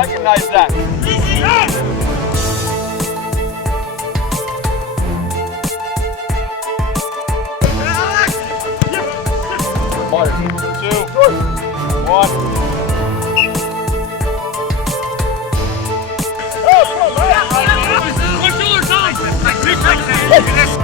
recognize that. Water. 2, 1. Push yours on!